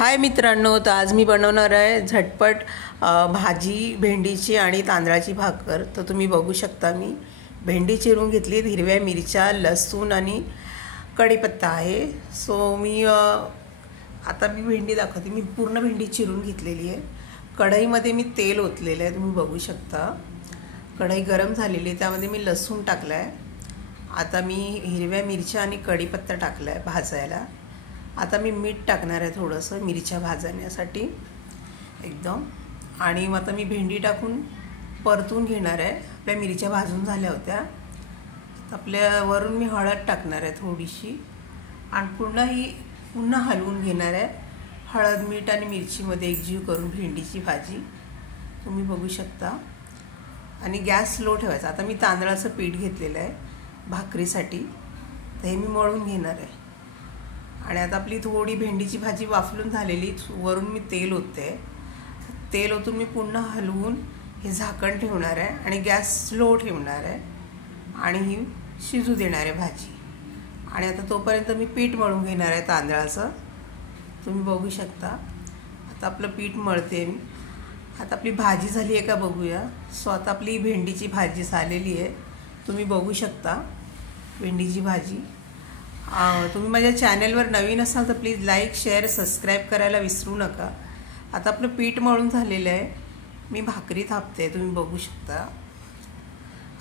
हाय मित्रांनो, तर आज मी बनवणार आहे झटपट भाजी भेंडीची आणि तांदळाची भाकर। तर तुम्ही बघू शकता, मी भेंडी चिरून घेतली, हिरव्या मिरच्या, लसूण आणि कढीपत्ता आहे। सो मी आता मी भेंडी दाखवते। मी पूर्ण भेंडी चिरून घेतलेली आहे। कढईमध्ये मी तेल ओतलेलं आहे, तुम्ही बघू शकता। कढई गरम झालेली आहे, त्यामध्ये मी लसूण टाकला आहे। आता मी हिरव्या मिरच्या आणि कढीपत्ता टाकला आहे भाजायला। आता मी मीठ टाकणार आहे थोडंसं मिरच्या भाजण्यासाठी एकदम। आणि मग आता मी भेंडी टाकून परतून घेणार आहे। आपल्या मिरच्या भाजून झाल्या होत्या, आपल्या वरून मी हळद टाकणार आहे थोडीशी आणि पुन्हा हलवून घेणार आहे। हळद, मीठ आणि मिरचीमध्ये एकजीव करून भेंडीची भाजी तुम्ही बघू शकता। आणि गॅस स्लो ठेवायचा। आता मी तांदळाचं पीठ घेतलेलं आहे भाकरीसाठी, तर हे मी मळून घेणार आहे। आणि आता आपली थोडी भेंडीची भाजी वाफलून झालेली, वरून मी तेल ओतते। तेल ओतून मी पुन्हा हलवून हे झाकण ठेवणार आहे आणि गॅस स्लो ठेवणार आहे आणि ही शिजू देणार आहे भाजी। आणि आता तोपर्यंत मी पीठ मळून घेणार आहे तांदळाचं, तुम्ही बघू शकता। आता आपलं पीठ मळते मी। आता आपली भाजी झाली आहे का बघूया। सो आता आपली भेंडीची भाजी झालेली आहे, तुम्ही बघू शकता भेंडीची भाजी। तुम्ही माझ्या चॅनलवर नवीन असाल तर प्लीज लाईक, शेअर, सबस्क्राईब करायला विसरू नका। आता आपलं पीठ मळून झालेलं आहे, मी भाकरी थापते, तुम्ही बघू शकता।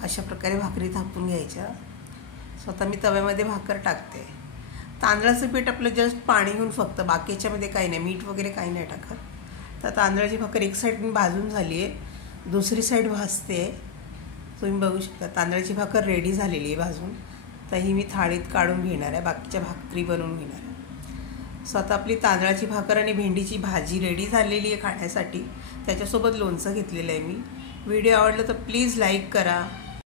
अशा प्रकारे भाकरी थापून घ्यायच्या। स्वतः मी तव्यामध्ये भाकर टाकते। तांदळाचं पीठ आपलं जस्ट पाणी घेऊन फक्त, बाकीच्यामध्ये काही नाही, मीठ वगैरे काही नाही टाकत। तर तांदळाची भाकर एक साईड मी भाजून झाली आहे, दुसरी साईड भाजते, तुम्ही बघू शकता। तांदळाची भाकर रेडी झालेली आहे भाजून, तर ही मी थाळीत काढून घेणार आहे, बाकीच्या भाकरी बनवून घेणार आहे। सो आता आपली तांदळाची भाकर आणि भेंडीची भाजी रेडी झालेली आहे खाण्यासाठी। त्याच्यासोबत लोणचं घेतलेलं आहे मी। व्हिडिओ आवडला तर प्लीज लाईक करा,